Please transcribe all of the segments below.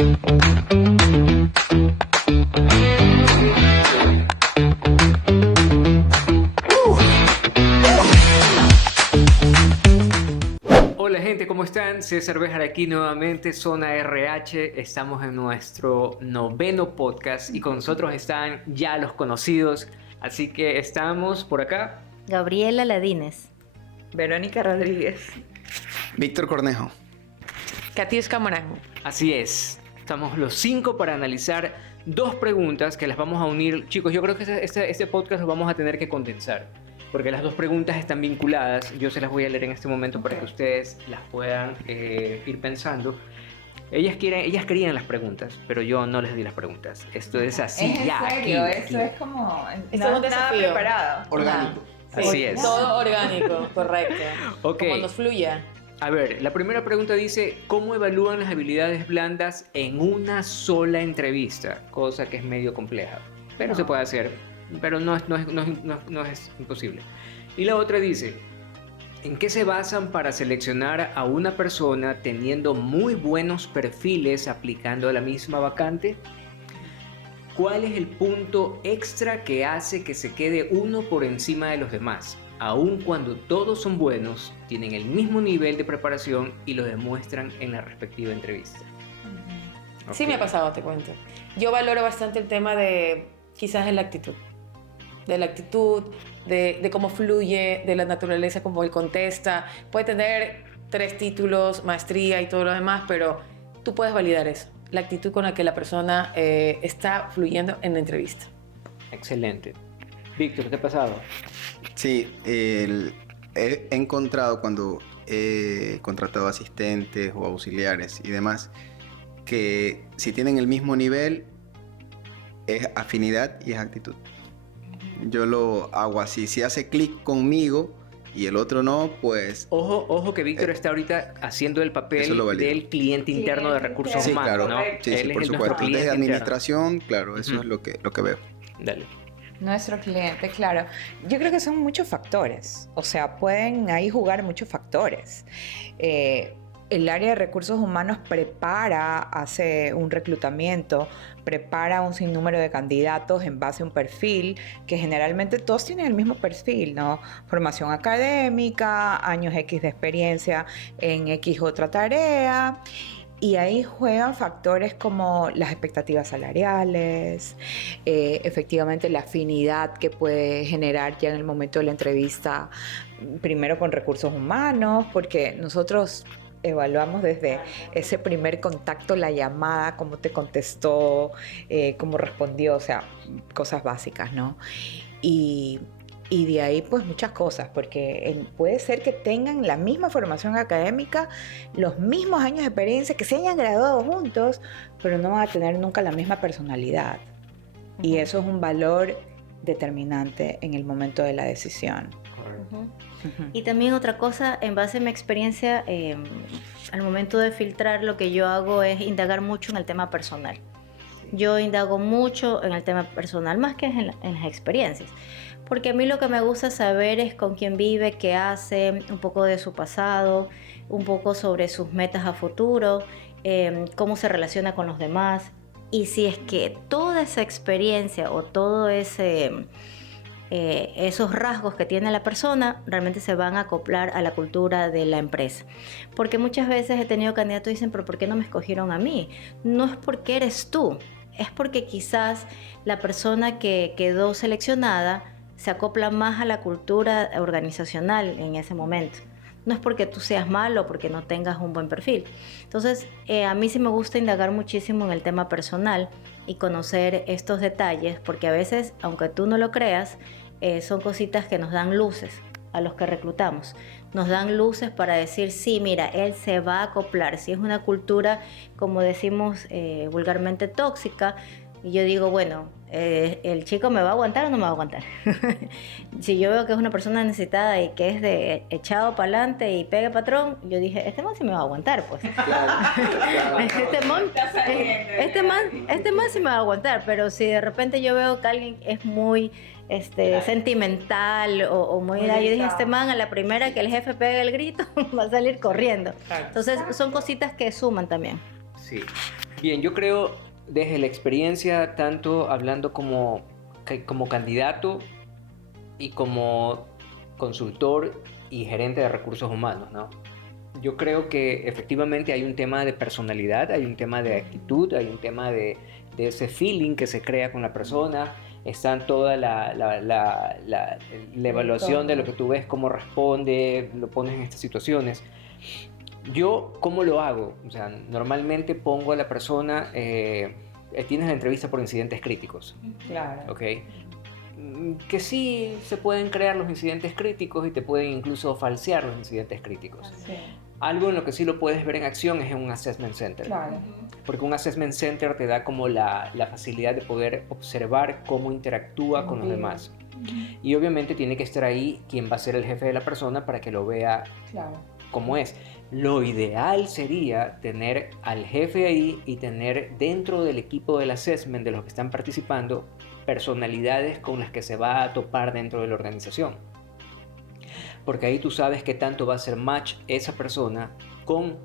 Hola gente, ¿cómo están? César Béjar aquí nuevamente, Zona RH. Estamos en nuestro 9º podcast y con nosotros están ya los conocidos. Así que estamos por acá. Gabriela Ladines. Verónica Rodríguez. Víctor Cornejo. Katiuska Morango. Así es, estamos los 5 para analizar 2 preguntas que las vamos a unir. Chicos, yo creo que este podcast lo vamos a tener que condensar, porque las 2 preguntas están vinculadas. Yo se las voy a leer en este momento para que ustedes las puedan ir pensando. Ellas querían las pregunas, pero yo no les di las preguntas. Esto es así, ¿Es ya. en serio? Aquí. Eso es como... Esto es un nada desafío. preparado. Orgánico. Sí, Así es. Todo orgánico, correcto. Ok. Como nos fluya. A ver, la primera pregunta dice, ¿cómo evalúan las habilidades blandas en una sola entrevista? Cosa que es medio compleja, pero se puede hacer, pero no es imposible. Y la otra dice, ¿en qué se basan para seleccionar a una persona teniendo muy buenos perfiles aplicando la misma vacante? ¿Cuál es el punto extra que hace que se quede uno por encima de los demás? Aun cuando todos son buenos, tienen el mismo nivel de preparación y lo demuestran en la respectiva entrevista. Sí Ok. me ha pasado, te cuento. Yo valoro bastante el tema de, quizás, de la actitud. De cómo fluye, de la naturaleza, como él contesta. Puede tener 3 títulos, maestría y todo lo demás, pero tú puedes validar eso. La actitud con la que la persona está fluyendo en la entrevista. Excelente. Víctor, ¿qué te ha pasado? Sí, he encontrado cuando he contratado asistentes o auxiliares y demás, que si tienen el mismo nivel, es afinidad y es actitud. Yo lo hago así. Si hace clic conmigo y el otro no, pues... Ojo que Víctor está ahorita haciendo el papel Eso lo valido. del cliente interno de recursos Sí, humanos, claro. ¿no? Sí, Él es por nuestro supuesto. cliente Desde interno. administración, claro, eso Ujú. es lo que veo. Dale. Nuestro cliente, claro. Yo creo que son muchos factores. O sea, pueden ahí jugar muchos factores. El área de recursos humanos hace un reclutamiento, prepara un sinnúmero de candidatos en base a un perfil, que generalmente todos tienen el mismo perfil, ¿no? Formación académica, años X de experiencia en X otra tarea. Y ahí juegan factores como las expectativas salariales, efectivamente la afinidad que puede generar ya en el momento de la entrevista, primero con recursos humanos, porque nosotros evaluamos desde ese primer contacto, la llamada, cómo te contestó, cómo respondió, o sea, cosas básicas, ¿no? Y de ahí pues muchas cosas, porque puede ser que tengan la misma formación académica, los mismos años de experiencia, que se hayan graduado juntos, pero no van a tener nunca la misma personalidad. Y eso es un valor determinante en el momento de la decisión. Y también otra cosa, en base a mi experiencia, al momento de filtrar, lo que yo hago es indagar mucho en el tema personal. Yo indago mucho en el tema personal, más que en las experiencias. Porque a mí lo que me gusta saber es con quién vive, qué hace, un poco de su pasado, un poco sobre sus metas a futuro, cómo se relaciona con los demás. Y si es que toda esa experiencia o todo esos rasgos que tiene la persona realmente se van a acoplar a la cultura de la empresa. Porque muchas veces he tenido candidatos que dicen, pero ¿por qué no me escogieron a mí? No es porque eres tú, es porque quizás la persona que quedó seleccionada se acopla más a la cultura organizacional en ese momento. No es porque tú seas malo o porque no tengas un buen perfil. Entonces, a mí sí me gusta indagar muchísimo en el tema personal y conocer estos detalles, porque a veces, aunque tú no lo creas, son cositas que nos dan luces a los que reclutamos. Nos dan luces para decir, sí, mira, él se va a acoplar. Si es una cultura, como decimos vulgarmente, tóxica, y yo digo, bueno, ¿el chico me va a aguantar o no me va a aguantar? Si yo veo que es una persona necesitada y que es de echado para adelante y pegue patrón, yo dije, este man sí me va a aguantar, pues. Este man sí me va a aguantar, pero si de repente yo veo que alguien es muy sentimental o muy... Yo dije, este man a la primera que el jefe pegue el grito va a salir corriendo. Entonces son cositas que suman también. Sí. Bien, yo creo desde la experiencia, tanto hablando como candidato y como consultor y gerente de recursos humanos, ¿no? Yo creo que efectivamente hay un tema de personalidad, hay un tema de actitud, hay un tema de ese feeling que se crea con la persona. Está toda la evaluación de lo que tú ves, cómo responde, lo pones en estas situaciones. Yo, ¿cómo lo hago? O sea, normalmente pongo a la persona, tienes la entrevista por incidentes críticos. Claro. ¿Ok? Que sí se pueden crear los incidentes críticos y te pueden incluso falsear los incidentes críticos. Sí. Algo en lo que sí lo puedes ver en acción es en un assessment center. Claro. Porque un assessment center te da como la facilidad de poder observar cómo interactúa con los demás. Y obviamente tiene que estar ahí quien va a ser el jefe de la persona para que lo vea Claro. como es. Lo ideal sería tener al jefe ahí y tener dentro del equipo del assessment de los que están participando personalidades con las que se va a topar dentro de la organización. Porque ahí tú sabes qué tanto va a ser match esa persona con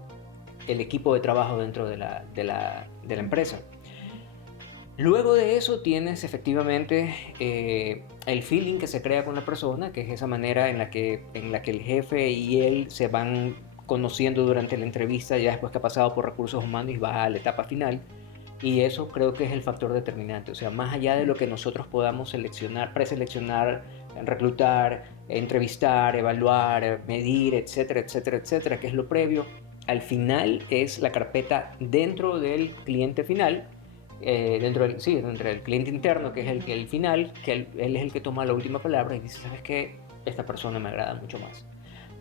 el equipo de trabajo dentro de la empresa. Luego de eso tienes efectivamente el feeling que se crea con la persona, que es esa manera en la que el jefe y él se van conociendo durante la entrevista ya después que ha pasado por recursos humanos y va a la etapa final. Y eso creo que es el factor determinante. O sea, más allá de lo que nosotros podamos seleccionar, preseleccionar, reclutar, entrevistar, evaluar, medir, etcétera, etcétera, etcétera, que es lo previo, al final es la carpeta dentro del cliente final, dentro del cliente interno, que es el final, que él es el que toma la última palabra y dice, ¿sabes qué? Esta persona me agrada mucho más.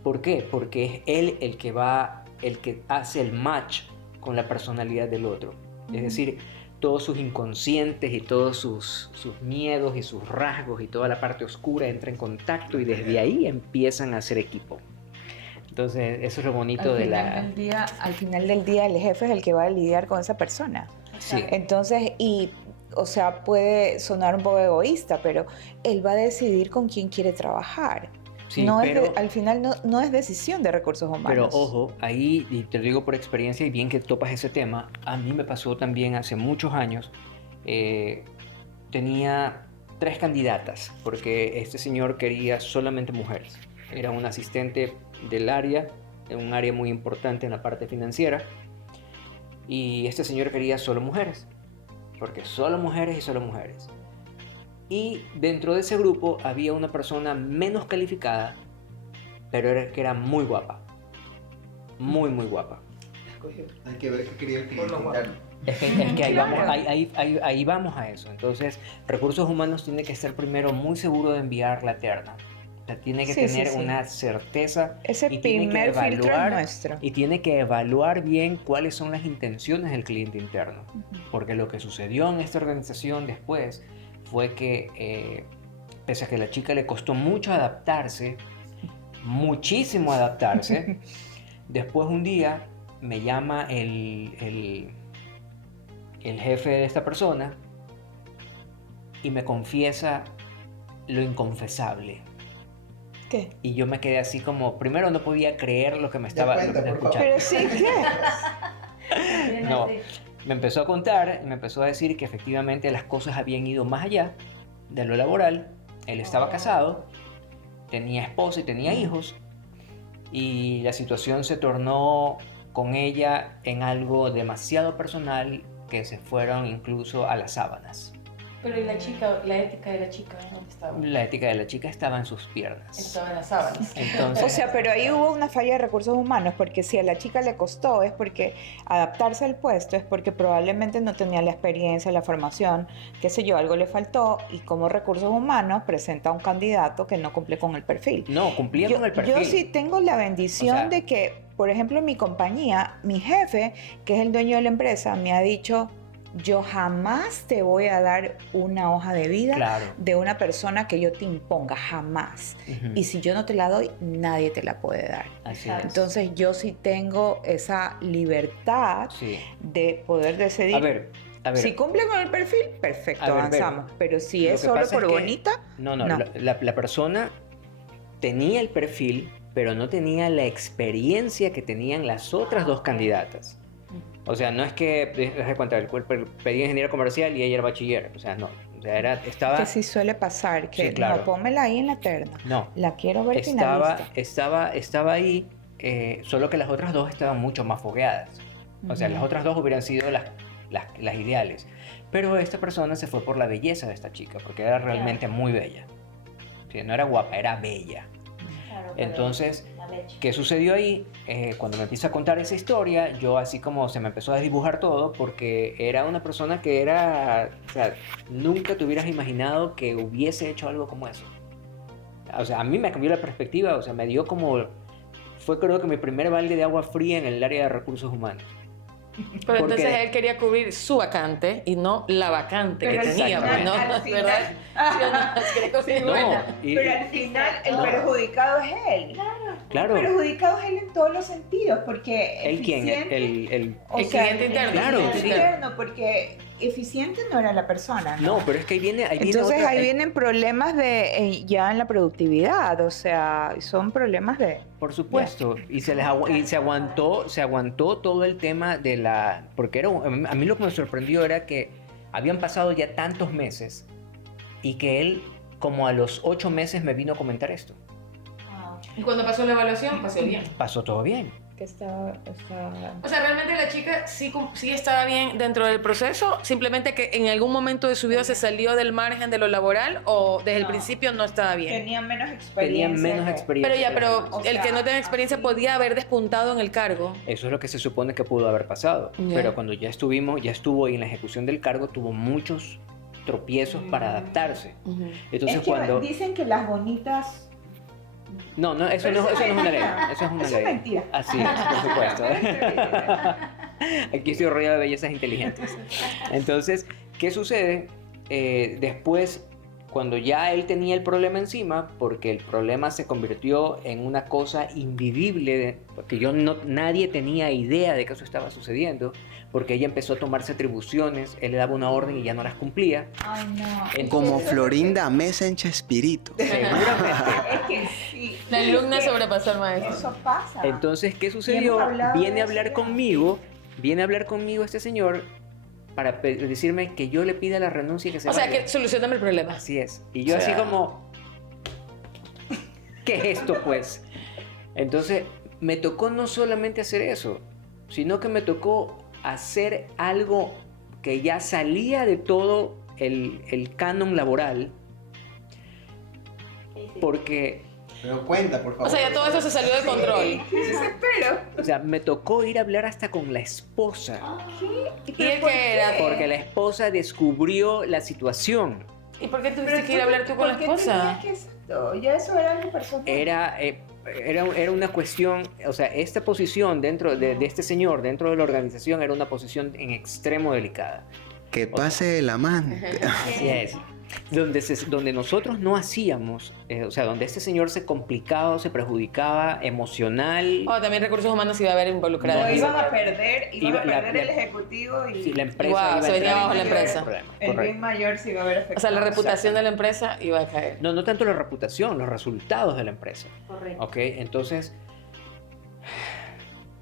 ¿Por qué? Porque es él el que hace el match con la personalidad del otro. Es decir, todos sus inconscientes y todos sus miedos y sus rasgos y toda la parte oscura entra en contacto y desde ahí empiezan a hacer equipo. Entonces, eso es lo bonito de la... Al final del día, el jefe es el que va a lidiar con esa persona. Sí. Entonces, o sea, puede sonar un poco egoísta, pero él va a decidir con quién quiere trabajar. Sí, no pero, al final no es decisión de recursos humanos. Pero ojo, ahí, y te lo digo por experiencia y bien que topas ese tema, a mí me pasó también hace muchos años, tenía 3 candidatas, porque este señor quería solamente mujeres. Era un asistente del área, en un área muy importante en la parte financiera, y este señor quería solo mujeres, porque solo mujeres y solo mujeres. Y dentro de ese grupo había una persona menos calificada, pero que era muy guapa. Muy, muy guapa. Hay que ver qué quería el cliente interno. Es que ahí vamos a eso. Entonces, recursos humanos tiene que estar primero muy seguro de enviar la terna. O sea, tiene que tener una certeza. Ese y tiene primer que filtro es evaluar, nuestro. y tiene que evaluar bien cuáles son las intenciones del cliente interno. Porque lo que sucedió en esta organización después fue que, pese a que a la chica le costó mucho adaptarse, muchísimo adaptarse, después un día me llama el jefe de esta persona y me confiesa lo inconfesable. ¿Qué? Y yo me quedé así como, primero no podía creer lo que me estaba escuchando. Pero sí, ¿qué? No, me empezó a contar, me empezó a decir que efectivamente las cosas habían ido más allá de lo laboral. Él estaba casado, tenía esposa y tenía hijos, y la situación se tornó con ella en algo demasiado personal, que se fueron incluso a las sábanas. Pero ¿y la chica, la ética de la chica, dónde estaba? La ética de la chica estaba en sus piernas. Estaba en las sábanas. Entonces, O sea, pero ahí hubo una falla de recursos humanos, porque si a la chica le costó, es porque adaptarse al puesto, es porque probablemente no tenía la experiencia, la formación, qué sé yo, algo le faltó, y como recursos humanos presenta a un candidato que no cumple con el perfil. no, cumplía con el perfil. Yo sí tengo la bendición O sea, de que, por ejemplo, en mi compañía, mi jefe, que es el dueño de la empresa, me ha dicho: yo jamás te voy a dar una hoja de vida Claro. de una persona que yo te imponga, jamás. Ujú. Y si yo no te la doy, nadie te la puede dar. Así es. Entonces yo sí tengo esa libertad Sí. de poder decidir. A ver. Si cumple con el perfil, perfecto, A ver, avanzamos. Pero si Lo es que solo pasa por es que- bonita, No. No. La persona tenía el perfil, pero no tenía la experiencia que tenían las otras 2 candidatas. O sea, no es que, déjame contar, el cuerpo pedía ingeniero comercial y ella era bachiller. O sea, no. O sea, estaba... Que sí suele pasar, que Sí, claro. no, pónmela ahí en la terna. No. La quiero ver Estaba, finalista. estaba ahí, solo que las otras dos estaban mucho más fogueadas. O sea, las otras dos hubieran sido las ideales. Pero esta persona se fue por la belleza de esta chica, porque era realmente muy bella. Sí, no era guapa, era bella. Entonces, ¿qué sucedió ahí? Cuando me empieza a contar esa historia, yo así como se me empezó a desdibujar todo, porque era una persona que era, o sea, nunca te hubieras imaginado que hubiese hecho algo como eso. O sea, a mí me cambió la perspectiva, o sea, me dio como, fue creo que mi primer balde de agua fría en el área de recursos humanos. Pero Porque- entonces él quería cubrir su vacante y no la vacante Pero que al tenía, final- ¿no? al final- ¿Verdad? ¿Sí o no? Quería cubrir- No, bueno. y- Pero al final el No. perjudicado es él. claro, El perjudicado es él en todos los sentidos, porque ¿el quién? eficiente- o El sea, cliente interno. Claro, cliente sí. interno, porque eficiente no era la persona. No, pero es que ahí viene Entonces otra- ahí vienen problemas de ya en la productividad, o sea, son problemas de... Por supuesto, y se aguantó todo el tema de la, porque a mí lo que me sorprendió era que habían pasado ya tantos meses y que él como a los 8 meses me vino a comentar esto. Y cuando pasó la evaluación, pasó bien. Pasó todo bien. Que está... O sea, realmente la chica sí estaba bien dentro del proceso, simplemente que en algún momento de su vida se salió del margen de lo laboral o desde el No. principio no estaba bien. Tenía menos Tenía experiencia. menos que- experiencia. Pero ya, que las pero demás. O el que sea, no tenga experiencia así. podía haber despuntado en el cargo. Eso es lo que se supone que pudo haber pasado. Ya. Pero cuando ya estuvo ahí en la ejecución del cargo, tuvo muchos tropiezos para adaptarse. Entonces Es que cuando... dicen que las bonitas... No, eso Pero no es una ley. mentira. Eso es una Eso es ley. mentira. Así es, por supuesto. Aquí estoy rodeado de bellezas inteligentes. Entonces, ¿qué sucede? Después, cuando ya él tenía el problema encima, porque el problema se convirtió en una cosa invivible, porque nadie tenía idea de que eso estaba sucediendo, porque ella empezó a tomarse atribuciones, él le daba una orden y ya no las cumplía. Ay, no. En- Como Florinda Mesa en Chespirito. Seguramente. Es que sí. La alumna Es que sobrepasó al maestro. Eso pasa. Entonces, ¿qué Y sucedió? hemos hablado Viene de a eso hablar ya. conmigo este señor para decirme que yo le pida la renuncia y que se O sea, vaya. que solucioname el problema. Así es. Y yo O sea- así como, ¿qué es esto pues? Entonces, me tocó no solamente hacer eso, sino que me tocó hacer algo que ya salía de todo el canon laboral, porque, Pero cuenta, por favor. O sea, ya todo eso se salió de control. Desespero. o sea, me tocó ir a hablar hasta con la esposa, ¿Y él qué era? porque la esposa descubrió la situación. ¿Y por qué tuviste que ir a hablar tú con la esposa? Exacto, ya eso era algo personal. Era una cuestión, o sea, esta posición dentro de este señor, dentro de la organización, era una posición en extremo delicada. Que pase el amante. Así es. Donde nosotros no hacíamos, o sea, donde este señor se complicaba, se perjudicaba emocional. Oh, también recursos humanos iba a haber involucrado. No, en eso. iban a perder el la- ejecutivo y Sí, la empresa Wow, iba a se venía entrar en abajo la mayor empresa. problema. el Correcto. bien mayor se iba a ver afectado. O sea, la reputación de la empresa iba a caer. No tanto la reputación, los resultados de la empresa. Correcto. ¿Ok? Entonces,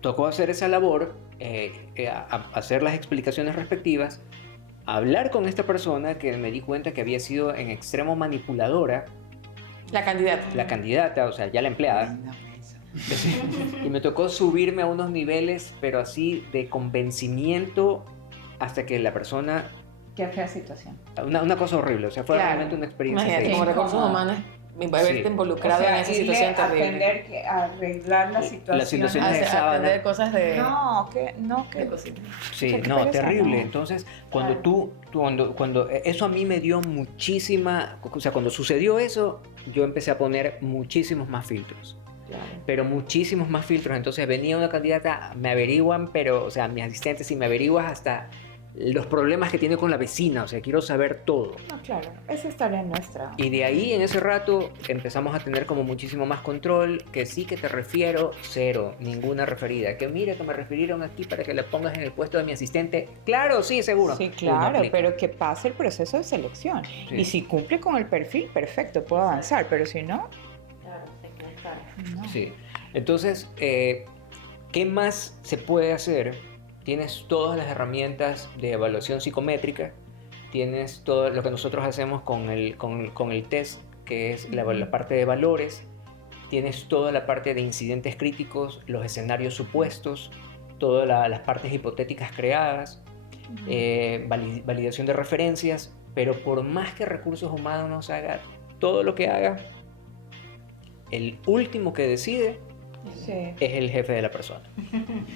tocó hacer esa labor, hacer las explicaciones respectivas, hablar con esta persona que me di cuenta que había sido en extremo manipuladora, La candidata. la candidata, o sea, ya la empleada. Y me tocó subirme a unos niveles, pero así de convencimiento, hasta que la persona... Qué fea situación. Una cosa horrible, o sea, fue Claro. realmente una experiencia Imagínate, como terrible. recursos humanos, haberte Sí. involucrado en esa irle situación a terrible. aprender que a arreglar la situación. La situación A de hacer- sábana. aprender cosas de... No, que de cositas. Sí, Qué no, pereza, terrible. no. Entonces, cuando Claro. cuando eso a mí me dio muchísima, o sea, cuando sucedió eso, yo empecé a poner muchísimos más filtros. Pero muchísimos más filtros. Entonces venía una candidata, me averiguan, pero, o sea, mis asistentes, si me averiguas hasta los problemas que tiene con la vecina, o sea, quiero saber todo. No, claro, esa es tarea nuestra. Y de ahí, en ese rato, empezamos a tener como muchísimo más control, que sí que te refiero, cero, ninguna referida. Que mire que me refirieron aquí para que la pongas en el puesto de mi asistente. Claro, sí, seguro. Sí, Uy, no claro, aplica. pero que pase el proceso de selección. Sí. Y si cumple con el perfil, perfecto, puedo avanzar, pero si no, Claro, no. Sí. Entonces, ¿qué más se puede hacer tienes todas las herramientas de evaluación psicométrica, tienes todo lo que nosotros hacemos con el test, que es la parte de valores, tienes toda la parte de incidentes críticos, los escenarios supuestos, todas las partes hipotéticas creadas, validación de referencias, pero por más que recursos humanos haga todo lo que haga, el último que decide Sí, es el jefe de la persona.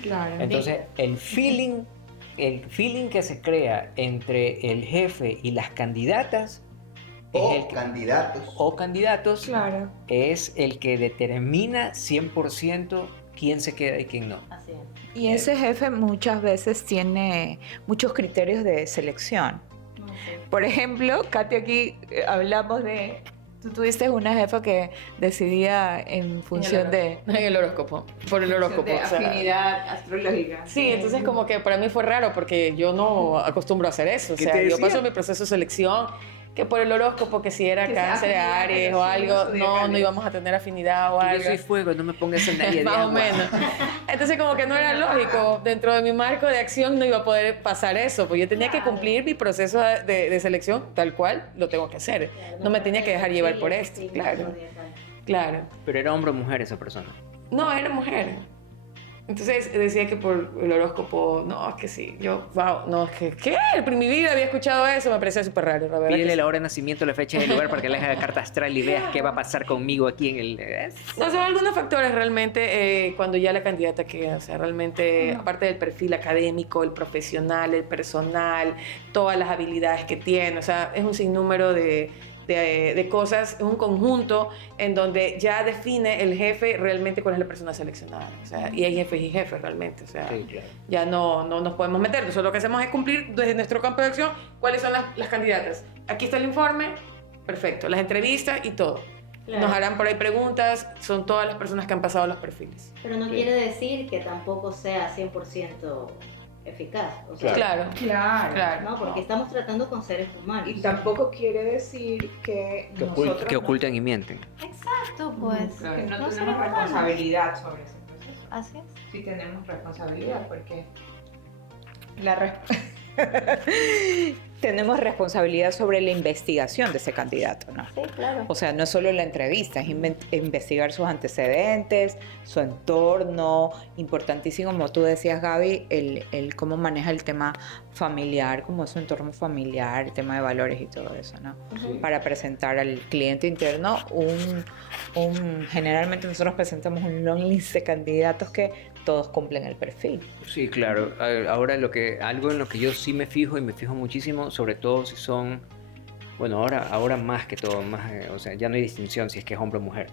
claro. Entonces, el feeling que se crea entre el jefe y las candidatas o candidatos Claro. es el que determina 100% quién se queda y quién no. Así es. Y ese jefe muchas veces tiene muchos criterios de selección. No sé. Por ejemplo, Katy, aquí hablamos de... Tú tuviste una jefa que decidía en función de... En el horóscopo, por el horóscopo. de o sea. afinidad astrológica. Sí, entonces como que para mí fue raro porque yo no acostumbro a hacer eso. O ¿Qué sea, te yo decía? paso mi proceso de selección, que por el horóscopo, que si era Que sea cáncer de afinidad, Aries pero o sí, algo, no no zodiacales. íbamos a tener afinidad o Yo algo. soy fuego, no me pongas en nadie de Más o agua. menos. Entonces como que no era lógico, dentro de mi marco de acción no iba a poder pasar eso, pues yo tenía que Claro. cumplir mi proceso de selección tal cual lo tengo que hacer. No me tenía que dejar llevar por esto, claro. Claro. Pero era hombre o mujer esa persona. No, era mujer. Entonces decía que por el horóscopo, no, es que sí, yo, wow, no, es que, ¿qué? En mi vida había escuchado eso, me parecía súper raro, la verdad. Pídele que la sí. hora de nacimiento, la fecha y el lugar para que le haga la carta astral y veas qué va a pasar conmigo aquí en el... No, son algunos factores realmente cuando ya la candidata queda, o sea, realmente, aparte del perfil académico, el profesional, el personal, todas las habilidades que tiene, o sea, es un sinnúmero de cosas, es un conjunto en donde ya define el jefe realmente cuál es la persona seleccionada, o sea, y hay jefes y jefes realmente, o sea, Sí, claro. ya no nos podemos meter, nosotros lo que hacemos es cumplir desde nuestro campo de acción cuáles son las candidatas. Aquí está el informe, perfecto, las entrevistas y todo. Claro. Nos harán por ahí preguntas, son todas las personas que han pasado los perfiles. Pero no quiere decir que tampoco sea 100% eficaz. O sea, Claro, Claro. claro. ¿no? Porque estamos tratando con seres humanos. Y tampoco quiere decir que nosotros Que ocultan y mienten. Exacto, pues. que no seres tenemos humanos. responsabilidad sobre ese proceso. Así es. Sí tenemos responsabilidad porque tenemos responsabilidad sobre la investigación de ese candidato, ¿no? Sí, claro. O sea, no es solo la entrevista, es investigar sus antecedentes, su entorno, importantísimo, como tú decías, Gaby, el cómo maneja el tema familiar, cómo es su entorno familiar, el tema de valores y todo eso, ¿no? Para presentar al cliente interno generalmente nosotros presentamos un long list de candidatos que todos cumplen el perfil. Sí, claro. Ahora algo en lo que yo sí me fijo y me fijo muchísimo, sobre todo si son, bueno, ahora más que todo, más, o sea, ya no hay distinción si es que es hombre o mujer,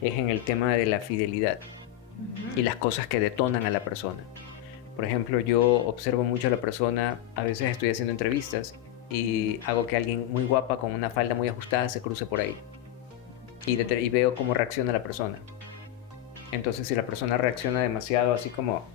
es en el tema de la fidelidad y las cosas que detonan a la persona. Por ejemplo, yo observo mucho a la persona, a veces estoy haciendo entrevistas y hago que alguien muy guapa con una falda muy ajustada se cruce por ahí y veo cómo reacciona la persona. Entonces, si la persona reacciona demasiado así como...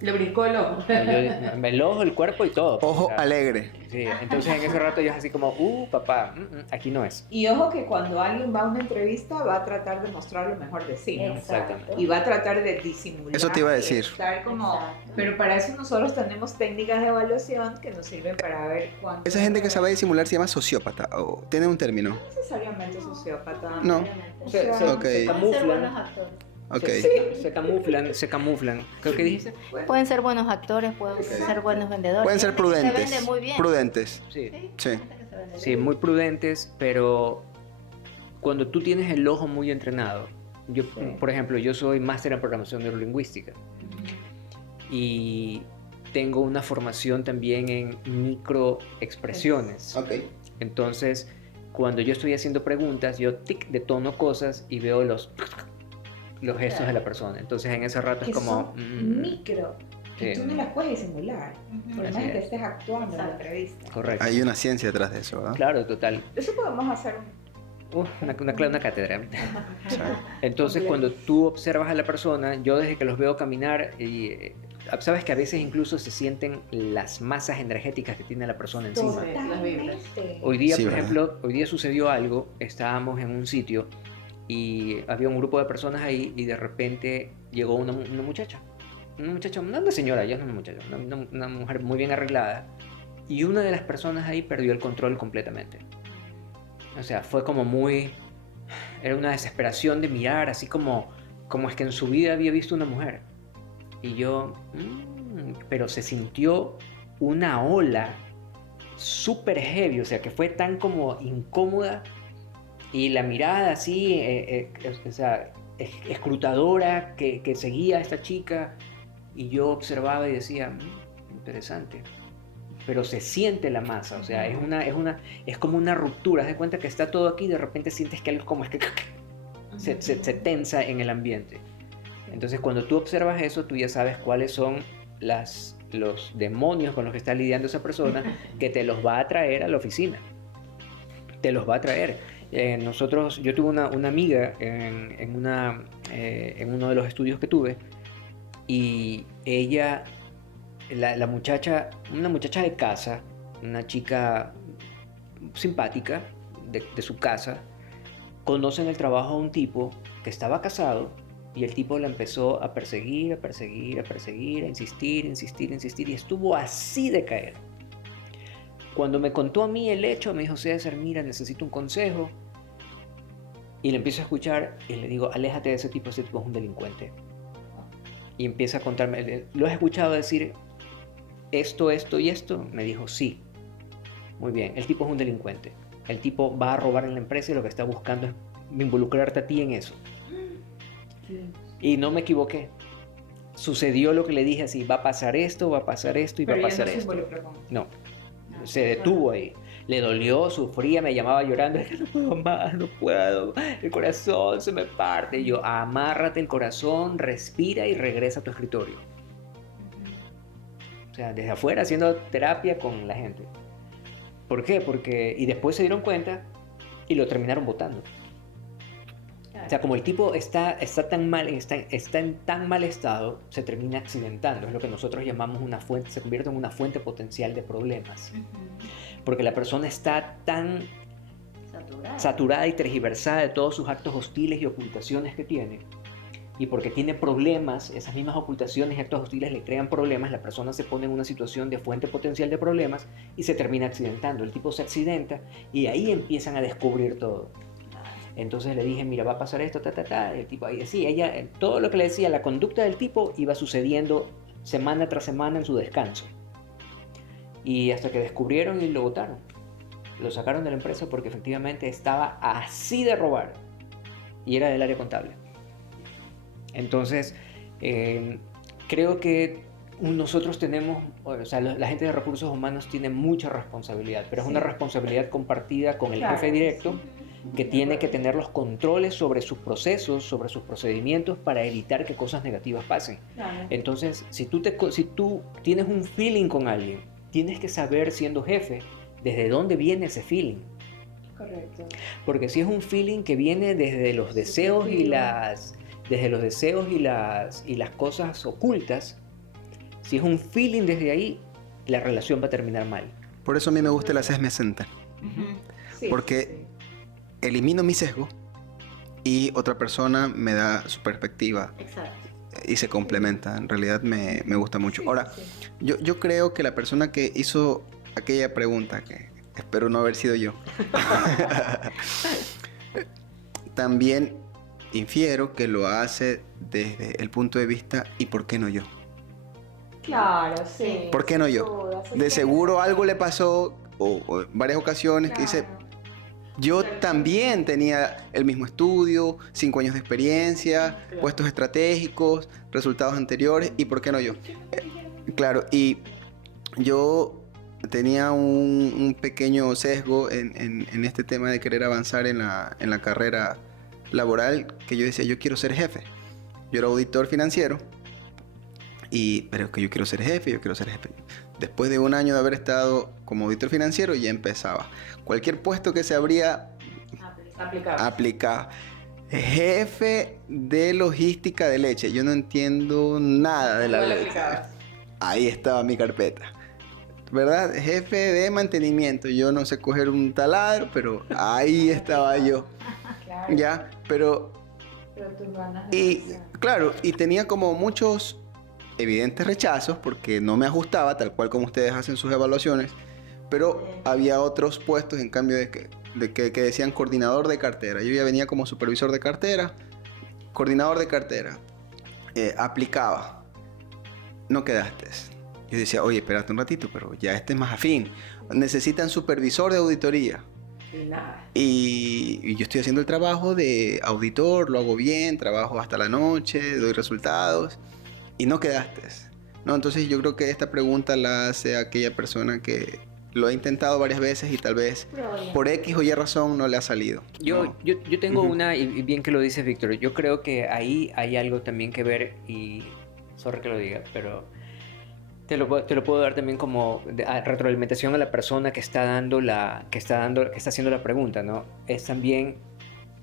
Le brincó el ojo. el ojo, el cuerpo y todo. Ojo O sea, alegre. Sí, entonces en ese rato yo así como, papá, aquí no es. Y ojo que cuando alguien va a una entrevista va a tratar de mostrar lo mejor de sí, ¿no? Exactamente. Y va a tratar de disimular. Eso te iba a y decir. estar como... Exacto. Pero para eso nosotros tenemos técnicas de evaluación que nos sirven para ver cuánto... Esa gente que sabe disimular se llama sociópata o tiene un término. No necesariamente sociópata. No. Se, sea, ok. se Pueden ser buenos camuflan. actores. Ok. Se camuflan. ¿Qué dijiste? Pueden ser buenos actores, pueden ser buenos vendedores. Pueden ser Hay gente que prudentes. Se vende muy bien. Prudentes. Sí. Sí. Hay gente que se vende Sí, bien. muy prudentes, pero cuando tú tienes el ojo muy entrenado, yo, por ejemplo, yo soy máster en programación neurolingüística y tengo una formación también en microexpresiones. Ok. Entonces, cuando yo estoy haciendo preguntas, yo detono cosas y veo los gestos de la persona. Entonces, en ese rato Que es como... son micro. Que sí. tú no las puedes disimular. Por Así más que es. estés actuando en la Exacto. entrevista. Correcto. Hay una ciencia detrás de eso, ¿verdad? Claro, total. Eso podemos hacer Una cátedra. Sí. Entonces, cuando tú observas a la persona, yo desde que los veo caminar, y sabes que a veces incluso se sienten las masas energéticas que tiene la persona encima. totalmente. Hoy día, Sí, por ¿verdad? ejemplo, hoy día sucedió algo, estábamos en un sitio y había un grupo de personas ahí y de repente llegó una muchacha muchacha, no una señora, ya no una muchacha, una mujer muy bien arreglada. Y una de las personas ahí perdió el control completamente. O sea, fue como muy... Era una desesperación de mirar, así como es que en su vida había visto una mujer. Y yo... pero se sintió una ola súper heavy, o sea, que fue tan como incómoda. Y la mirada así, o sea, escrutadora que seguía a esta chica. Y yo observaba y decía, interesante. Pero se siente la masa, o sea, es como una ruptura. Haz de cuenta que está todo aquí y de repente sientes que algo como es que se tensa en el ambiente. Entonces, cuando tú observas eso, tú ya sabes cuáles son los demonios con los que está lidiando esa persona, que te los va a traer a la oficina. Te los va a traer. Yo tuve una amiga en uno de los estudios que tuve, y ella... una muchacha de casa, una chica simpática de su casa, conoce en el trabajo a un tipo que estaba casado, y el tipo la empezó a perseguir, a insistir, y estuvo así de caer. Cuando me contó a mí el hecho, me dijo, César, mira, necesito un consejo. Y le empiezo a escuchar y le digo, aléjate de ese tipo es un delincuente. Y empieza a contarme, ¿lo has escuchado decir esto y esto? Me dijo, sí. Muy bien, el tipo es un delincuente. El tipo va a robar en la empresa y lo que está buscando es involucrarte a ti en eso. Y no me equivoqué. Sucedió lo que le dije, así, va a pasar esto y va a pasar esto. No, se detuvo ahí. Le dolió, sufría, me llamaba llorando, no puedo más, no puedo, el corazón se me parte. Y yo, amárrate el corazón, respira y regresa a tu escritorio. O sea, desde afuera haciendo terapia con la gente. ¿Por qué? Y después se dieron cuenta y lo terminaron botando. O sea, como el tipo está en tan mal estado, se termina accidentando. Es lo que nosotros llamamos se convierte en una fuente potencial de problemas. Porque la persona está tan saturada y tergiversada de todos sus actos hostiles y ocultaciones que tiene. Y porque tiene problemas, esas mismas ocultaciones y actos hostiles le crean problemas, la persona se pone en una situación de fuente potencial de problemas y se termina accidentando. El tipo se accidenta y ahí empiezan a descubrir todo. Entonces le dije, mira, va a pasar esto, El tipo ahí decía, todo lo que le decía, la conducta del tipo iba sucediendo semana tras semana en su descanso. Y hasta que descubrieron y lo botaron. Lo sacaron de la empresa porque efectivamente estaba así de robar. Y era del área contable. Entonces, creo que nosotros tenemos, o sea, la gente de recursos humanos tiene mucha responsabilidad, pero es una responsabilidad compartida con el jefe directo, que tiene que tener los controles sobre sus procesos, sobre sus procedimientos para evitar que cosas negativas pasen. Entonces, si tú tienes un feeling con alguien, tienes que saber, siendo jefe, desde dónde viene ese feeling. Correcto. Porque si es un feeling que viene desde los deseos y las cosas ocultas, si es un feeling desde ahí, la relación va a terminar mal. Por eso a mí me gusta el Assessment Center. Porque elimino mi sesgo y otra persona me da su perspectiva. Exacto. Y se complementa. En realidad me gusta mucho. Ahora, yo creo que la persona que hizo aquella pregunta, que espero no haber sido yo, también infiero que lo hace desde el punto de vista ¿y por qué no yo? Claro, sí. ¿Por qué no yo? De seguro algo le pasó, o varias ocasiones, que dice, yo también tenía el mismo estudio, 5 años de experiencia, puestos estratégicos, resultados anteriores, ¿y por qué no yo? Claro, y yo tenía un pequeño sesgo en este tema de querer avanzar en la carrera laboral, que yo decía, yo quiero ser jefe. Yo era auditor financiero, pero es que yo quiero ser jefe. Después de un año de haber estado como auditor financiero, ya empezaba. Cualquier puesto que se abría, aplicaba. Jefe de logística de leche. Yo no entiendo nada de la leche. Ahí estaba mi carpeta. ¿Verdad? Jefe de mantenimiento. Yo no sé coger un taladro, pero ahí estaba yo. Claro. Ya, pero tus ganas de y claro, y tenía como muchos evidentes rechazos porque no me ajustaba, tal cual como ustedes hacen sus evaluaciones, pero había otros puestos en cambio que decían coordinador de cartera. Yo ya venía como supervisor de cartera, coordinador de cartera, aplicaba, no quedaste. Yo decía, oye, espérate un ratito, pero ya este es más afín. Necesitan supervisor de auditoría. Y nada. Y yo estoy haciendo el trabajo de auditor, lo hago bien, trabajo hasta la noche, doy resultados y no quedaste. ¿No? Entonces yo creo que esta pregunta la hace aquella persona que lo ha intentado varias veces y tal vez por X o Y razón no le ha salido. Yo tengo Ujú. una, y bien que lo dices, Víctor, yo creo que ahí hay algo también que ver, y sorry que lo diga, pero te lo puedo dar también como retroalimentación a la persona que está haciendo la pregunta, ¿no? Es también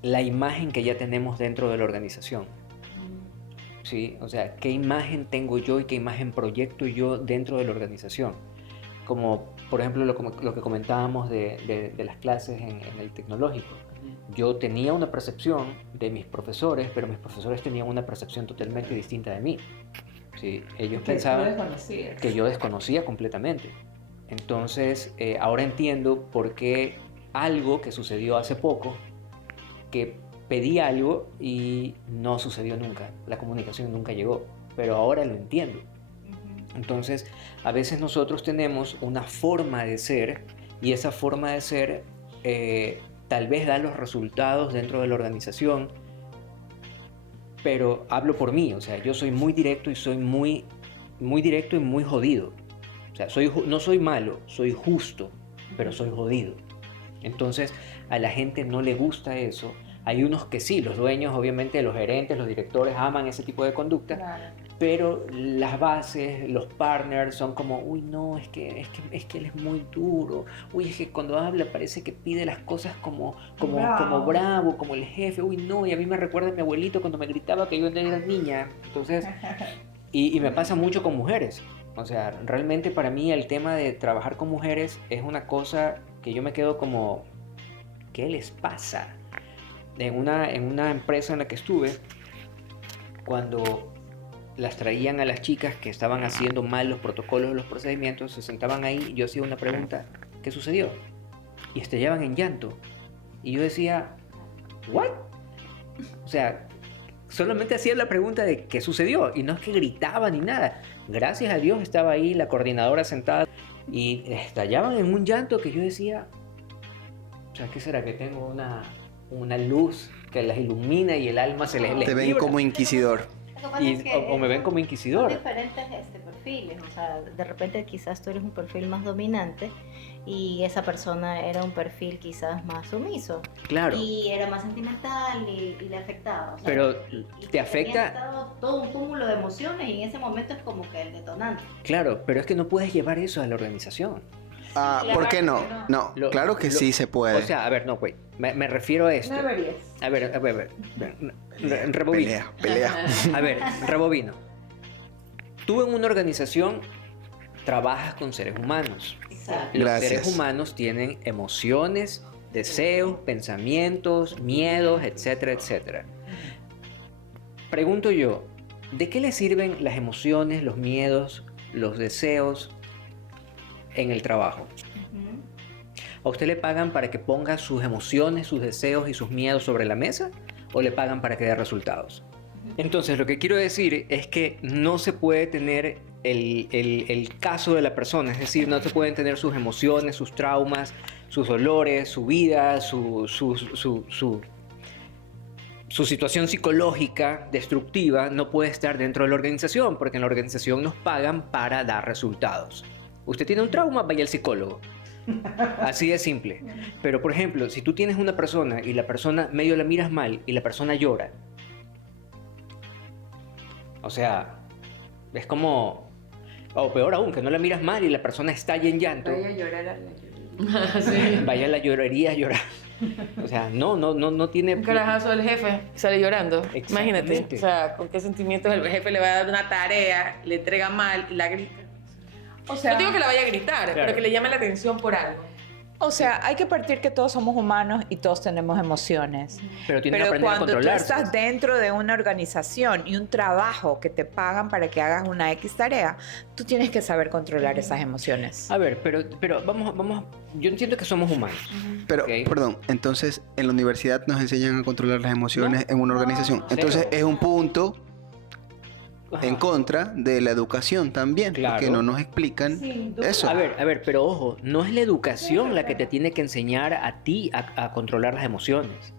la imagen que ya tenemos dentro de la organización. ¿Sí? O sea, ¿qué imagen tengo yo y qué imagen proyecto yo dentro de la organización? Como, por ejemplo, lo que comentábamos de las clases en el tecnológico. Yo tenía una percepción de mis profesores, pero mis profesores tenían una percepción totalmente distinta de mí. Sí, ellos pensaban que yo desconocía completamente. Entonces, ahora entiendo por qué algo que sucedió hace poco, que pedí algo y no sucedió nunca, la comunicación nunca llegó, pero ahora lo entiendo. Entonces, a veces nosotros tenemos una forma de ser y esa forma de ser tal vez da los resultados dentro de la organización, pero hablo por mí, o sea, yo soy muy directo y soy muy directo y muy jodido. O sea, no soy malo, soy justo, pero soy jodido. Entonces, a la gente no le gusta eso. Hay unos que sí, los dueños, obviamente, los gerentes, los directores aman ese tipo de conducta, claro. Pero las bases, los partners son como, uy, no, es que él es muy duro, uy, es que cuando habla parece que pide las cosas como bravo, como el jefe, uy, no, y a mí me recuerda a mi abuelito cuando me gritaba que yo era niña. Entonces, y me pasa mucho con mujeres. O sea, realmente para mí el tema de trabajar con mujeres es una cosa que yo me quedo como, ¿qué les pasa? En una empresa en la que estuve, cuando las traían a las chicas que estaban haciendo mal los protocolos, los procedimientos, se sentaban ahí y yo hacía una pregunta, ¿qué sucedió? Y estallaban en llanto. Y yo decía, ¿what? O sea, solamente hacía la pregunta de ¿qué sucedió? Y no es que gritaba ni nada. Gracias a Dios estaba ahí la coordinadora sentada y estallaban en un llanto que yo decía, o sea, ¿qué será? Que tengo una luz que las ilumina y el alma se les Te ven libra. como inquisidor. O me ven como inquisidor. Son diferentes perfiles, o sea, de repente quizás tú eres un perfil más dominante y esa persona era un perfil quizás más sumiso. Claro. Y era más sentimental y le afectaba. O sea, pero y te afecta... tenía todo un cúmulo de emociones y en ese momento es como que el detonante. Claro, pero es que no puedes llevar eso a la organización. Claro, ¿por qué no? No, claro que sí se puede. O sea, a ver, no, güey, me refiero a esto. No deberías. A ver, rebobino. Pelea. A ver, rebobino. Tú en una organización trabajas con seres humanos. Exacto. Los Gracias. seres humanos tienen emociones, deseos, pensamientos, miedos, etcétera, etcétera. Pregunto yo, ¿de qué le sirven las emociones, los miedos, los deseos en el trabajo? ¿A usted le pagan para que ponga sus emociones, sus deseos y sus miedos sobre la mesa? ¿O le pagan para que dé resultados? Entonces, lo que quiero decir es que no se puede tener el caso de la persona. Es decir, no se pueden tener sus emociones, sus traumas, sus dolores, su vida, su situación psicológica destructiva no puede estar dentro de la organización, porque en la organización nos pagan para dar resultados. Usted tiene un trauma, vaya al psicólogo. Así de simple. Pero, por ejemplo, si tú tienes una persona y la persona medio la miras mal y la persona llora, o sea, es como... O peor aún, que no la miras mal y la persona estalla en llanto. Vaya a llorar a la llorería. Sí. Vaya a la llorería a llorar. O sea, no tiene... Un carajazo del jefe sale llorando. Exactamente. Imagínate. O sea, con qué sentimientos el jefe le va a dar una tarea, le entrega mal y la grita. O sea, No digo que la vaya a gritar, Claro. pero que le llame la atención por algo. O sea, hay que partir que todos somos humanos y todos tenemos emociones. Pero tienen que Pero aprender a cuando tú controlarse. estás dentro de una organización y un trabajo que te pagan para que hagas una X tarea, tú tienes que saber controlar esas emociones. A ver, pero vamos, yo entiendo que somos humanos. Pero, Ok. perdón, entonces en la universidad nos enseñan a controlar las emociones en una organización. Entonces cero. es un punto Ajá. en contra de la educación también, Claro. porque no nos explican eso. A ver, pero ojo, no es la educación la que te tiene que enseñar a ti a controlar las emociones.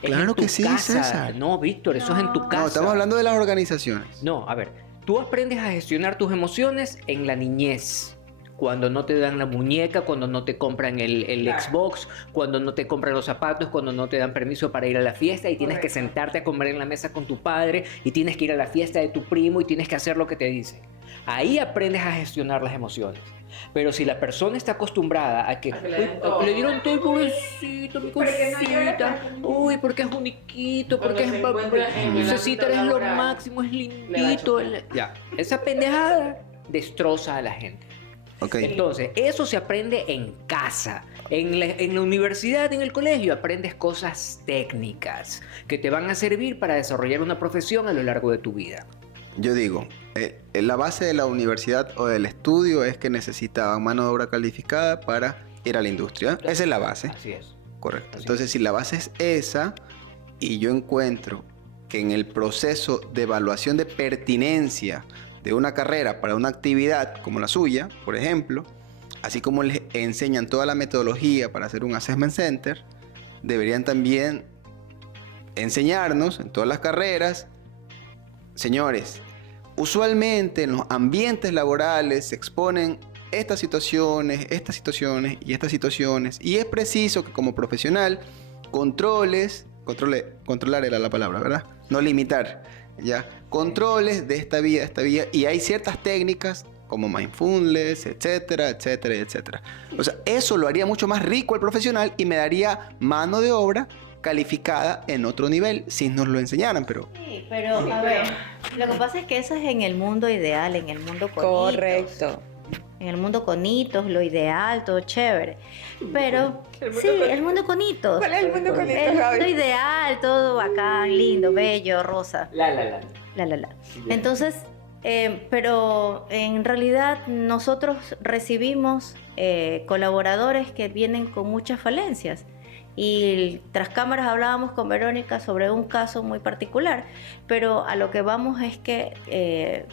Es Claro en tu que sí, casa. César. No, Víctor, eso es en tu casa. No, estamos hablando de las organizaciones. No, a ver, tú aprendes a gestionar tus emociones en la niñez. Cuando no te dan la muñeca, cuando no te compran el Xbox, cuando no te compran los zapatos, cuando no te dan permiso para ir a la fiesta y tienes que sentarte a comer en la mesa con tu padre y tienes que ir a la fiesta de tu primo y tienes que hacer lo que te dicen. Ahí aprendes a gestionar las emociones. Pero si la persona está acostumbrada a que "Uy, le dieron todo, pobrecito, mi cosita, uy, porque es uniquito, porque es necesita, eres lo máximo, es lindito". Ya, esa pendejada destroza a la gente. Ok. Entonces, eso se aprende en casa. En la universidad, en el colegio, aprendes cosas técnicas que te van a servir para desarrollar una profesión a lo largo de tu vida. Yo digo, la base de la universidad o del estudio es que necesitaban mano de obra calificada para ir a la industria. Esa es la base. Así es. Correcto. Así Entonces, si la base es esa y yo encuentro que en el proceso de evaluación de pertinencia de una carrera para una actividad como la suya, por ejemplo, así como les enseñan toda la metodología para hacer un assessment center, deberían también enseñarnos en todas las carreras, señores, usualmente en los ambientes laborales se exponen estas situaciones y estas situaciones, y es preciso que como profesional controlar era la palabra, ¿verdad? No limitar, ¿ya? Controles de esta vía, y hay ciertas técnicas como mindfulness, etcétera, etcétera, etcétera. O sea, eso lo haría mucho más rico el profesional y me daría mano de obra calificada en otro nivel si nos lo enseñaran, pero Sí, pero a ver, lo que pasa es que eso es en el mundo ideal, en el mundo con hitos. Correcto. En el mundo con hitos, lo ideal, todo chévere. Pero, sí, el mundo con hitos. ¿Cuál es el mundo con hitos, El mundo Gaby? ideal, todo bacán, lindo, bello, rosa. La. La. Entonces, pero en realidad nosotros recibimos colaboradores que vienen con muchas falencias. Y tras cámaras hablábamos con Verónica sobre un caso muy particular, pero a lo que vamos es que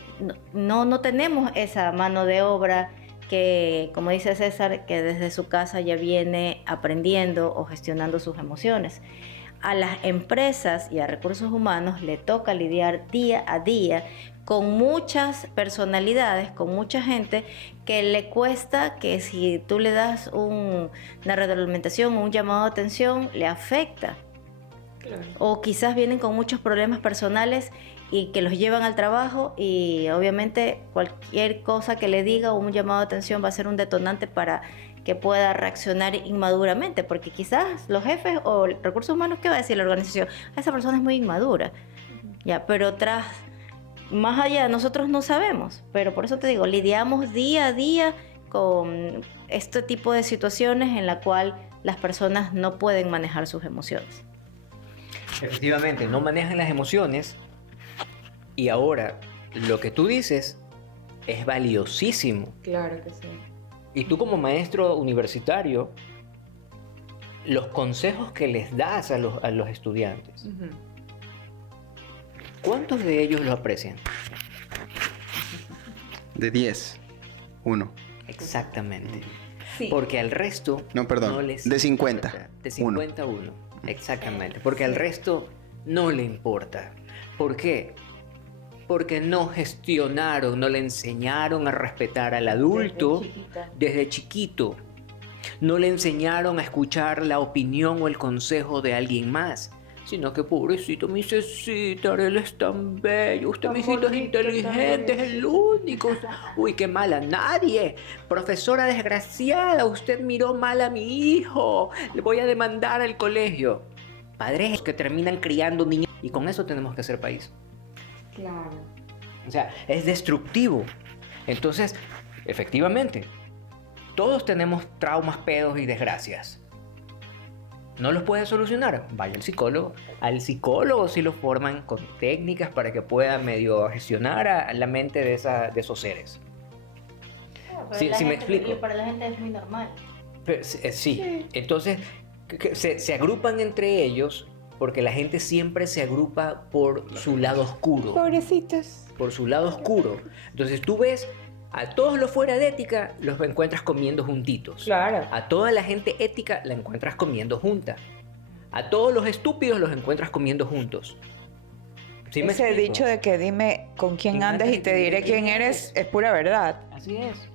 no tenemos esa mano de obra que, como dice César, que desde su casa ya viene aprendiendo o gestionando sus emociones. A las empresas y a recursos humanos le toca lidiar día a día con muchas personalidades, con mucha gente que le cuesta, que si tú le das una retroalimentación o un llamado de atención, le afecta. O quizás vienen con muchos problemas personales y que los llevan al trabajo y obviamente cualquier cosa que le diga o un llamado de atención va a ser un detonante para que pueda reaccionar inmaduramente, porque quizás los jefes o recursos humanos, ¿qué va a decir la organización? Esa persona es muy inmadura, ya, pero más allá, nosotros no sabemos, pero por eso te digo, lidiamos día a día con este tipo de situaciones en la cual las personas no pueden manejar sus emociones. Efectivamente, no manejan las emociones y ahora lo que tú dices es valiosísimo. Claro que sí. Y tú como maestro universitario, los consejos que les das a los estudiantes, ¿cuántos de ellos lo aprecian? de 10, 1. Exactamente. Sí. Porque al resto No, perdón, no les de 50, importa. De 50 uno. Exactamente. Porque al resto no le importa. ¿Por qué? Porque no gestionaron, no le enseñaron a respetar al adulto desde chiquito. No le enseñaron a escuchar la opinión o el consejo de alguien más. Sino que pobrecito mi Cecita, él es tan bello, usted mi hijito es inteligente, es el único. Uy, qué mala, nadie. Profesora desgraciada, usted miró mal a mi hijo, le voy a demandar al colegio. Padres que terminan criando niños y con eso tenemos que hacer país. Todos tenemos traumas, pedos y desgracias. ¿No los puede solucionar? Vaya al psicólogo. Al psicólogo sí lo forman con técnicas para que pueda medio gestionar a la mente de esos seres. Sí, me explico. Y para la gente es muy normal. Pero, sí. Entonces se agrupan entre ellos porque la gente siempre se agrupa por su lado oscuro. Pobrecitos. Por su lado oscuro. Entonces tú ves a todos los fuera de ética, los encuentras comiendo juntitos. Claro. A toda la gente ética la encuentras comiendo junta. A todos los estúpidos los encuentras comiendo juntos. ¿Sí me Ese explico? dicho de que dime con quién andas y te diré quién eres es pura verdad. Así es.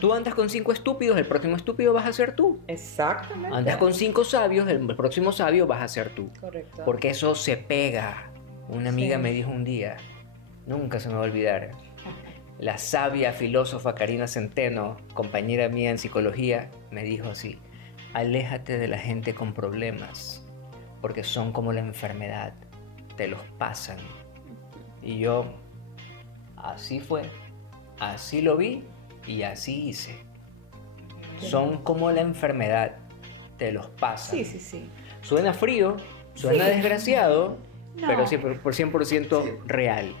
Tú andas con 5 estúpidos, el próximo estúpido vas a ser tú. Exactamente. Andas con 5 sabios, el próximo sabio vas a ser tú. Correcto. Porque eso se pega. Una amiga Sí. me dijo un día, nunca se me va a olvidar, la sabia filósofa Karina Centeno, compañera mía en psicología, me dijo así, aléjate de la gente con problemas, porque son como la enfermedad, te los pasan. Y yo, así fue, así lo vi y así hice. Son como la enfermedad, te los pasan. Sí, sí, sí. Suena frío, suena desgraciado, No. pero por 100% real.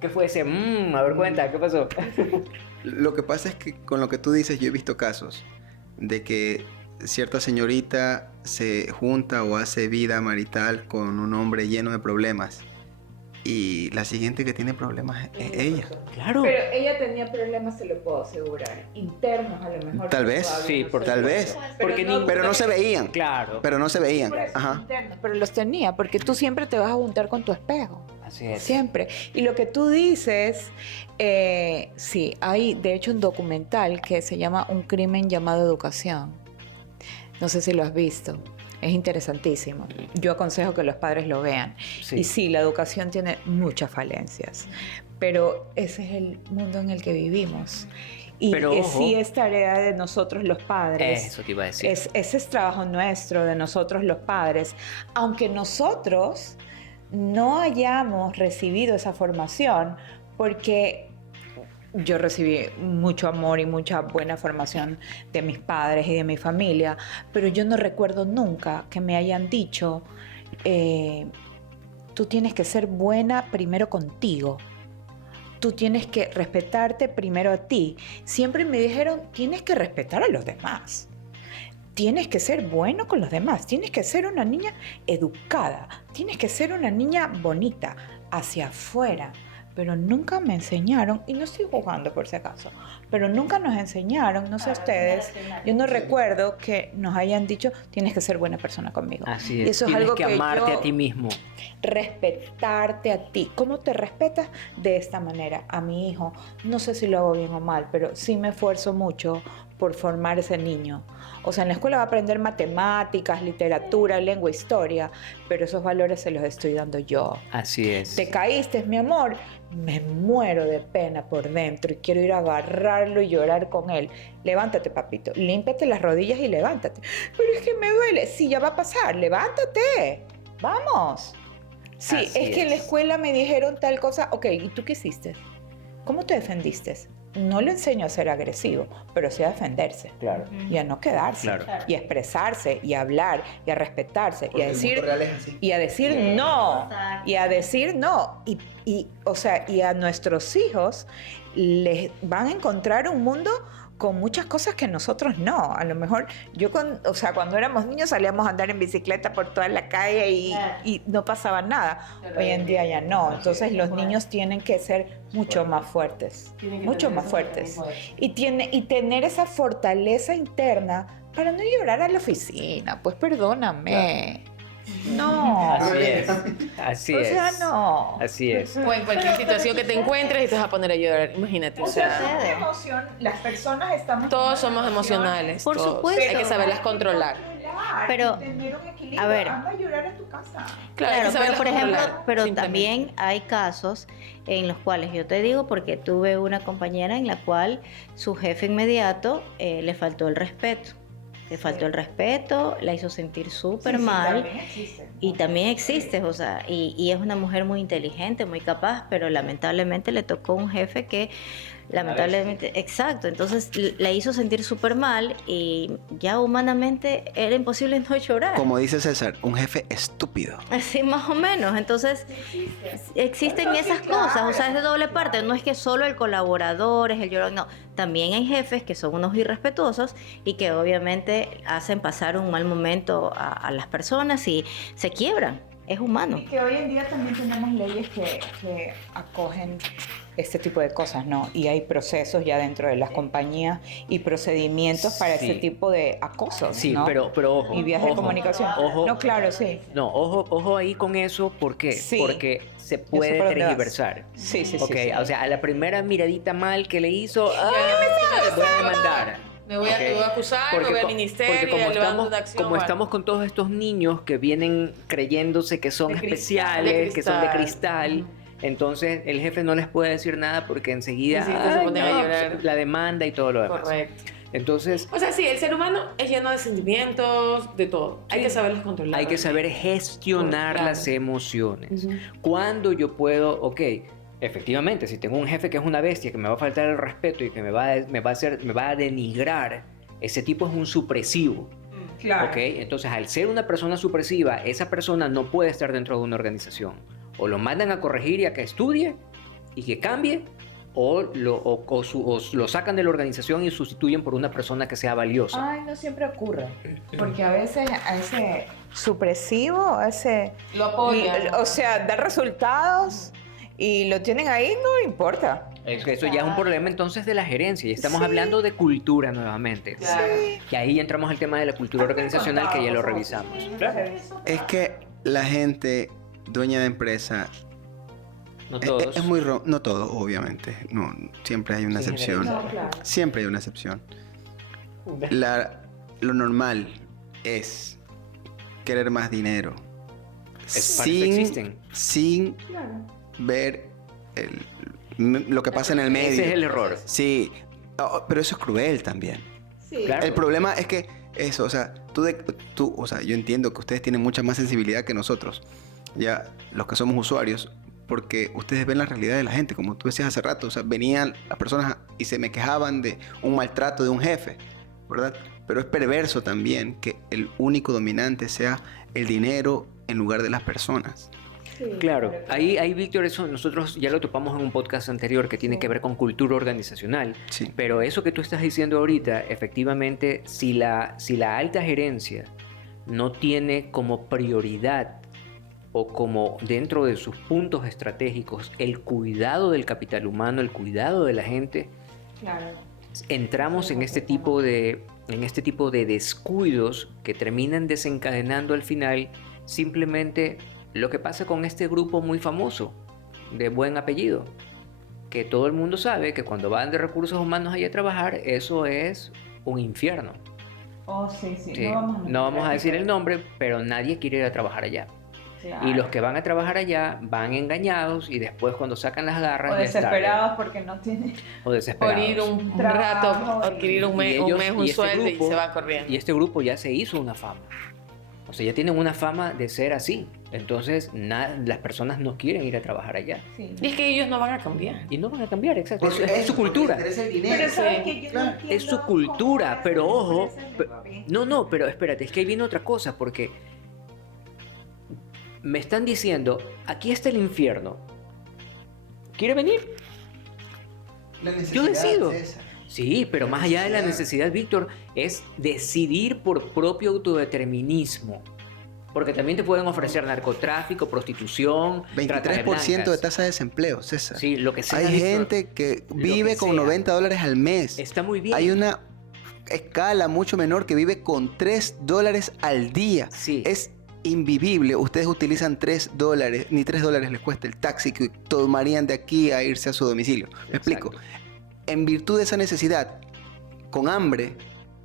¿Qué fue ese? A ver, cuenta, ¿qué pasó? Lo que pasa es que con lo que tú dices, yo he visto casos de que cierta señorita se junta o hace vida marital con un hombre lleno de problemas y la siguiente que tiene problemas es ella. Claro. Pero ella tenía problemas, se lo puedo asegurar. Internos, a lo mejor. Tal vez, todavía sí, no por se tal puede. vez. Porque Pero no se veían. Claro. Pero no se veían. Por eso, Ajá. internos, pero los tenía, porque tú siempre te vas a juntar con tu espejo. Así es. Siempre. Y lo que tú dices, sí, hay de hecho un documental que se llama Un crimen llamado educación. No sé si lo has visto. Es interesantísimo. Yo aconsejo que los padres lo vean. Sí. Y sí, la educación tiene muchas falencias, pero ese es el mundo en el que vivimos. Y Pero, ojo, sí es tarea de nosotros los padres. Eso te iba a decir. Ese es trabajo nuestro, de nosotros los padres. Aunque nosotros no hayamos recibido esa formación, porque yo recibí mucho amor y mucha buena formación de mis padres y de mi familia, pero yo no recuerdo nunca que me hayan dicho, tú tienes que ser buena primero contigo. Tú tienes que respetarte primero a ti. Siempre me dijeron, tienes que respetar a los demás. Tienes que ser bueno con los demás. Tienes que ser una niña educada. Tienes que ser una niña bonita hacia afuera. Pero nunca me enseñaron, y no estoy jugando por si acaso, pero nunca nos enseñaron, no sé ustedes, yo no recuerdo que nos hayan dicho, tienes que ser buena persona conmigo. Así Y es. eso es Tienes algo que que amarte yo- a ti mismo. Respetarte a ti. ¿Cómo te respetas? De esta manera. A mi hijo, no sé si lo hago bien o mal, pero sí me esfuerzo mucho por formar ese niño. O sea, en la escuela va a aprender matemáticas, literatura, lengua, historia, pero esos valores se los estoy dando yo. Así es. Te caíste, mi amor, me muero de pena por dentro y quiero ir a agarrarlo y llorar con él. Levántate, papito, límpiate las rodillas y levántate. Pero es que me duele. Sí, ya va a pasar, levántate. Vamos. Sí, Así es que en la es. escuela me dijeron tal cosa. Ok, ¿y tú qué hiciste? ¿Cómo te defendiste? No le enseño a ser agresivo, pero sí a defenderse. Claro. Y a no quedarse. Claro. Y a expresarse, y a hablar, y a respetarse, y Porque a el decir... mundo real es así. Y a decir no. Y a decir no. O sea, y a nuestros hijos les van a encontrar un mundo con muchas cosas que nosotros no. A lo mejor o sea, cuando éramos niños salíamos a andar en bicicleta por toda la calle y no pasaba nada. Hoy en día ya no. Entonces los niños tienen que ser mucho más fuertes. Mucho más fuertes. Y tener esa fortaleza interna para no llorar a la oficina. Pues perdóname. No. Así es. Así O es. sea, no. Así es. O en cualquier situación que te encuentres y te vas a poner a llorar. Imagínate. O sea, sucede. emoción, las personas estamos... todos somos emocionales. Por todos. supuesto. Hay que saberlas controlar. Pero, tener un equilibrio. a ver. Anda a llorar a tu casa. Claro, hay que Claro, pero saberlas por ejemplo, controlar, pero simplemente. también hay casos en los cuales yo te digo, porque tuve una compañera en la cual su jefe inmediato le faltó el respeto. Le faltó el respeto, la hizo sentir súper mal. Y también existe, o sea, y es una mujer muy inteligente, muy capaz, pero lamentablemente le tocó un jefe que Lamentablemente, exacto. Entonces la hizo sentir súper mal y ya humanamente era imposible no llorar. Como dice César, un jefe estúpido. Así más o menos. Entonces existen esas cosas, o sea, es de doble parte. No es que solo el colaborador es el llorón, no. También hay jefes que son unos irrespetuosos y que obviamente hacen pasar un mal momento a las personas y se quiebran. Es humano. Y que hoy en día también tenemos leyes que acogen este tipo de cosas, ¿no? Y hay procesos ya dentro de las compañías y procedimientos para Sí. ese tipo de acoso, Sí, ¿no? pero ojo. Y vías de ojo, comunicación. Ojo, No, claro, sí. no, ojo ahí con eso, ¿por qué? Sí. Porque se Yo sé puede por dónde vas. tergiversar. Sí, sí, Ok, sí. o sea, a la primera miradita mal que le hizo, voy a demandar. Me voy a, Ok. me voy a acusar, me voy al ministerio, porque como levanto estamos, una acción. como estamos con todos estos niños que vienen creyéndose que son De cristal, especiales, de que son de cristal. cristal, entonces el jefe no les puede decir nada porque enseguida Enseguida se "Ay, pone a no, llorar". la demanda y todo lo demás. Correcto. Entonces O sea, sí, el ser humano es lleno de sentimientos, de todo. Hay Sí. que saberlos controlar. hay que saber gestionar Claro. las emociones. Ujú. Cuando yo puedo, ok, efectivamente, si tengo un jefe que es una bestia, que me va a faltar el respeto y que me va a denigrar, ese tipo es un supresivo. Claro. ¿Ok? Entonces, al ser una persona supresiva, esa persona no puede estar dentro de una organización. O lo mandan a corregir y a que estudie y que cambie, o lo sacan de la organización y sustituyen por una persona que sea valiosa. Ay, no siempre ocurre. Porque a veces a ese supresivo, a ese... Lo apoyan. O sea, da resultados y lo tienen ahí, no importa. Es que eso ya es un problema entonces de la gerencia. Y estamos Sí. hablando de cultura nuevamente. Claro. Y ahí entramos al tema de la cultura organizacional que ya lo revisamos. Es que la gente dueña de empresa No es, todos. es muy no todo, obviamente. No, siempre hay una Sí, excepción. generalizar. Siempre hay una excepción. Lo normal es querer más dinero Es para eso existen. sin ver lo que pasa en el medio. Ese es el error. Sí, pero eso es cruel también. Claro. El problema es que eso, o sea, o sea, yo entiendo que ustedes tienen mucha más sensibilidad que nosotros, ya los que somos usuarios, porque ustedes ven la realidad de la gente, como tú decías hace rato, o sea, venían las personas y se me quejaban de un maltrato de un jefe, ¿verdad? Pero es perverso también que el único dominante sea el dinero en lugar de las personas. Claro, ahí Víctor, eso nosotros ya lo topamos en un podcast anterior que tiene que ver con cultura organizacional. Sí. Pero eso que tú estás diciendo ahorita, efectivamente, si la alta gerencia no tiene como prioridad o como dentro de sus puntos estratégicos el cuidado del capital humano, el cuidado de la gente, entramos en este tipo de descuidos que terminan desencadenando al final simplemente lo que pasa con este grupo muy famoso de buen apellido, que todo el mundo sabe que cuando van de recursos humanos allá a trabajar, eso es un infierno. Oh, sí, sí. Sí, no vamos a decir el nombre, pero nadie quiere ir a trabajar allá. Y los que van a trabajar allá van engañados y después cuando sacan las garras O ya es tarde. desesperados porque no tienen... O desesperados. Por ir un Trabajo rato, adquirir un mes, Y ellos- un y este sueldo y grupo- se va corriendo. Y este grupo ya se hizo una fama. O sea, ya tienen una fama de ser así. Entonces, las personas no quieren ir a trabajar allá. Sí. Y es que ellos no van a cambiar. Y no van a cambiar, exacto. Es su cultura. Pero Sí. sabes que yo no Claro. entiendo Es su cómo cultura, hacen pero ojo. empresas de- No, pero espérate, es que ahí viene otra cosa, porque me están diciendo, aquí está el infierno. ¿Quiere venir? Yo decido. Sí, pero más allá de la necesidad, Víctor, es decidir por propio autodeterminismo. Porque también te pueden ofrecer narcotráfico, prostitución, trata de 23% de blancas. tasa de desempleo, César. Sí, lo que sea. Hay Víctor, gente que lo vive que con sea. $90 al mes. Está muy bien. Hay una escala mucho menor que vive con $3 al día. Sí. Es invivible. Ustedes utilizan $3, ni $3 les cuesta el taxi que tomarían de aquí a irse a su domicilio. ¿Me explico? En virtud de esa necesidad, con hambre,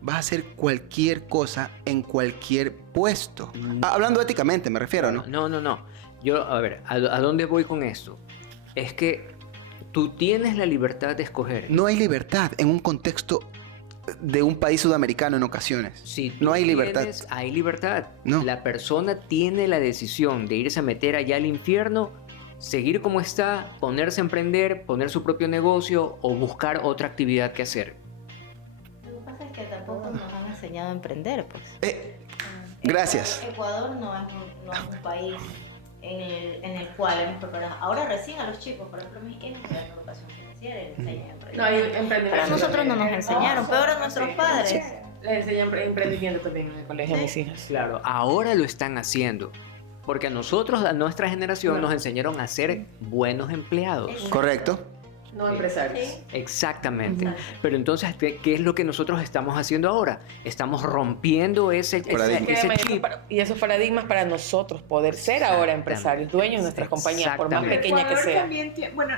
vas a hacer cualquier cosa en cualquier puesto. Mm. Hablando éticamente, me refiero, ¿no? No. Yo, a ver, ¿a dónde voy con esto? Es que tú tienes la libertad de escoger. No hay libertad en un contexto de un país sudamericano en ocasiones. Si tú No hay libertad. Hay libertad. No. La persona tiene la decisión de irse a meter allá al infierno seguir como está, ponerse a emprender, poner su propio negocio o buscar otra actividad que hacer. Lo que pasa es que tampoco nos han enseñado a emprender, pues. Gracias. Ecuador no es un país en el cual hemos preparado. Ahora recién a los chicos, por ejemplo, mis hijos le dan educación financiera y les enseñan a emprender. No, hay emprendimiento. Pero a nosotros no nos enseñaron, peor a nuestros padres. Les enseñan emprendimiento también en el colegio a mis hijas. Claro, ahora lo están haciendo. Porque a nosotros, a nuestra generación, nos enseñaron a ser buenos empleados. Correcto. No empresarios. Exactamente. Pero entonces, ¿qué es lo que nosotros estamos haciendo ahora? Estamos rompiendo ese chip. Y esos paradigmas para nosotros poder ser ahora empresarios, dueños de nuestras compañías, por más Exactamente. pequeña que Ecuador sea. también bueno,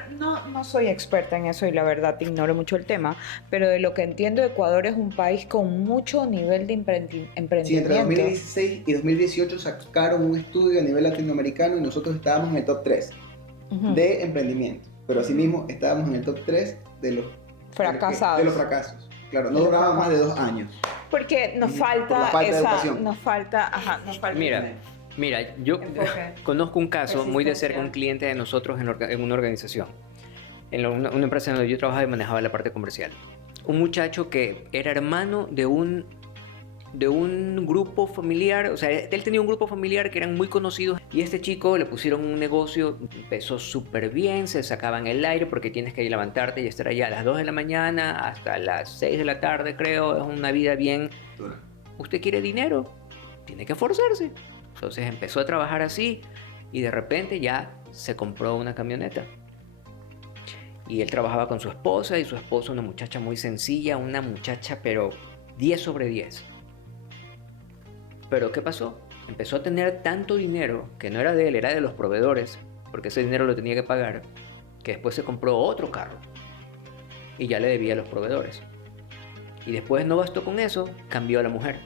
no soy experta en eso y la verdad ignoro mucho el tema, pero de lo que entiendo, Ecuador es un país con mucho nivel de Sí, entre emprendimiento. 2016 y 2018 sacaron un estudio a nivel latinoamericano y nosotros estábamos en el top 3 Ujú. de emprendimiento. Pero asimismo estábamos en el top 3 de los Fracasados. De los fracasos. Claro, no De los duraba más de fracasos. 2 años. Porque nos Por falta la falta de esa, educación. nos falta Mira, yo Enfoque. conozco un caso muy de cerca, Persistencia. un cliente de nosotros en una organización, una empresa en donde yo trabajaba y manejaba la parte comercial. Un muchacho que era hermano de un grupo familiar, o sea, él tenía un grupo familiar que eran muy conocidos y este chico le pusieron un negocio, empezó súper bien, se sacaban el aire porque tienes que levantarte y estar allá a las 2 de la mañana hasta las 6 de la tarde, creo, es una vida bien. ¿Usted quiere dinero? Tiene que esforzarse. Entonces empezó a trabajar así y de repente ya se compró una camioneta. Y él trabajaba con su esposa y su esposa una muchacha muy sencilla, una muchacha pero 10 sobre 10. Pero ¿qué pasó? Empezó a tener tanto dinero que no era de él, era de los proveedores, porque ese dinero lo tenía que pagar, que después se compró otro carro y ya le debía a los proveedores. Y después no bastó con eso, cambió a la mujer.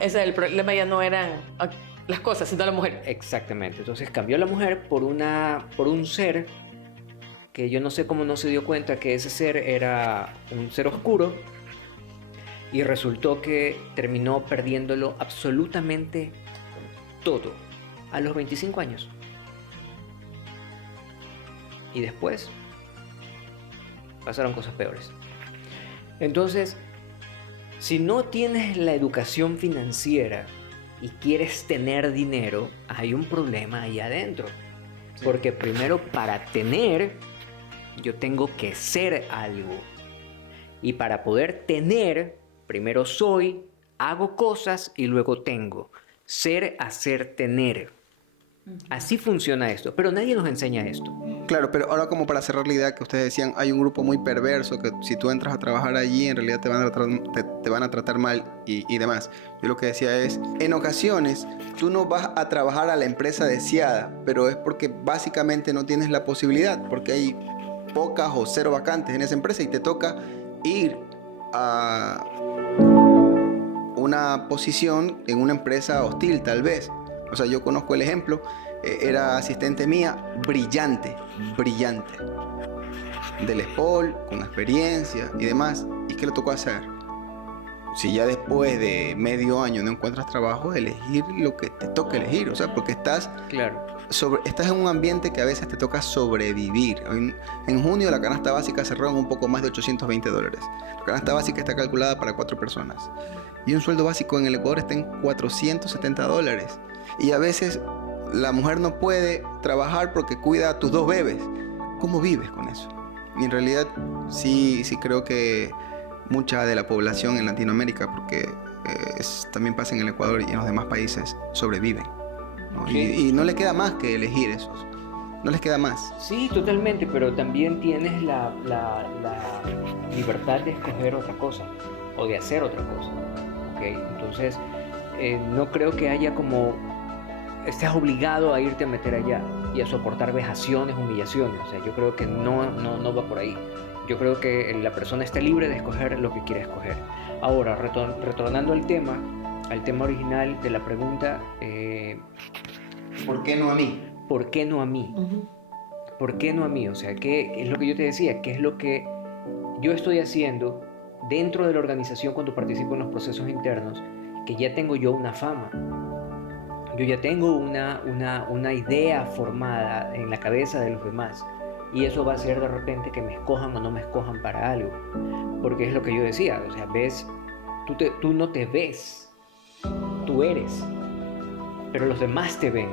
Ese es el problema, ya no eran las cosas, sino la mujer. Exactamente. Entonces cambió a la mujer por un ser que yo no sé cómo no se dio cuenta que ese ser era un ser oscuro y resultó que terminó perdiéndolo absolutamente todo a los 25 años. Y después pasaron cosas peores. Entonces, si no tienes la educación financiera y quieres tener dinero, hay un problema ahí adentro. Porque primero para tener, yo tengo que ser algo. Y para poder tener, primero soy, hago cosas y luego tengo. Ser, hacer, tener. Así funciona esto, pero nadie nos enseña esto. Claro, pero ahora como para cerrar la idea que ustedes decían, hay un grupo muy perverso que si tú entras a trabajar allí en realidad te van a tratar mal y demás. Yo lo que decía es, en ocasiones tú no vas a trabajar a la empresa deseada, pero es porque básicamente no tienes la posibilidad, porque hay pocas o cero vacantes en esa empresa y te toca ir a una posición en una empresa hostil tal vez. O sea, yo conozco el ejemplo, era asistente mía, brillante, del SPOL, con experiencia y demás. ¿Y qué le tocó hacer? Si ya después de medio año no encuentras trabajo, elegir lo que te toca elegir, o sea, porque estás en un ambiente que a veces te toca sobrevivir. En junio la canasta básica cerró en un poco más de $820. La canasta básica está calculada para 4 personas. Y un sueldo básico en el Ecuador está en $470. Y a veces la mujer no puede trabajar porque cuida a tus 2 bebés. ¿Cómo vives con eso? Y en realidad sí creo que mucha de la población en Latinoamérica, porque también pasa en el Ecuador y en los demás países, sobreviven, ¿no? Sí. Y no le queda más que elegir esos. No les queda más. Sí, totalmente, pero también tienes la libertad de escoger otra cosa o de hacer otra cosa. ¿Okay? Entonces, no creo que haya como estés obligado a irte a meter allá y a soportar vejaciones, humillaciones. O sea, yo creo que no va por ahí. Yo creo que la persona está libre de escoger lo que quiere escoger. Ahora, retornando al tema original de la pregunta, ¿Por qué no a mí? ¿por qué no a mí? ¿Por qué no a mí? O sea, ¿qué es lo que yo te decía? ¿Qué es lo que yo estoy haciendo dentro de la organización cuando participo en los procesos internos? Que ya tengo yo una fama. yo ya tengo una idea formada en la cabeza de los demás. Y eso va a hacer de repente que me escojan o no me escojan para algo. Porque es lo que yo decía, o sea, ves, tú no te ves, tú eres, pero los demás te ven.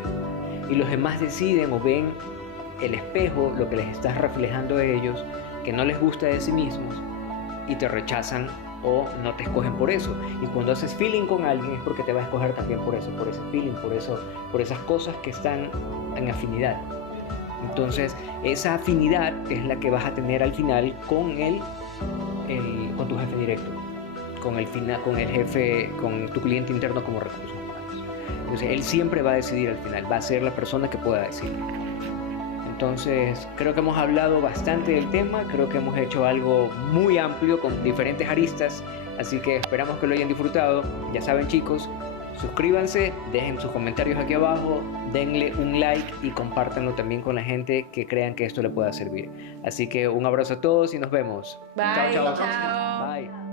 Y los demás deciden o ven el espejo, lo que les estás reflejando a ellos, que no les gusta de sí mismos, y te rechazan o no te escogen por eso. Y cuando haces feeling con alguien es porque te va a escoger también por eso, por ese feeling, por esas cosas que están en afinidad. Entonces, esa afinidad es la que vas a tener al final con con tu jefe directo, con el jefe, con tu cliente interno como recursos humanos. Entonces, él siempre va a decidir al final, va a ser la persona que pueda decidir. Entonces, creo que hemos hablado bastante del tema, creo que hemos hecho algo muy amplio con diferentes aristas, así que esperamos que lo hayan disfrutado. Ya saben, chicos, suscríbanse, dejen sus comentarios aquí abajo, denle un like y compártanlo también con la gente que crean que esto le pueda servir. Así que un abrazo a todos y nos vemos. Bye, Chao, chao. chao. Bye.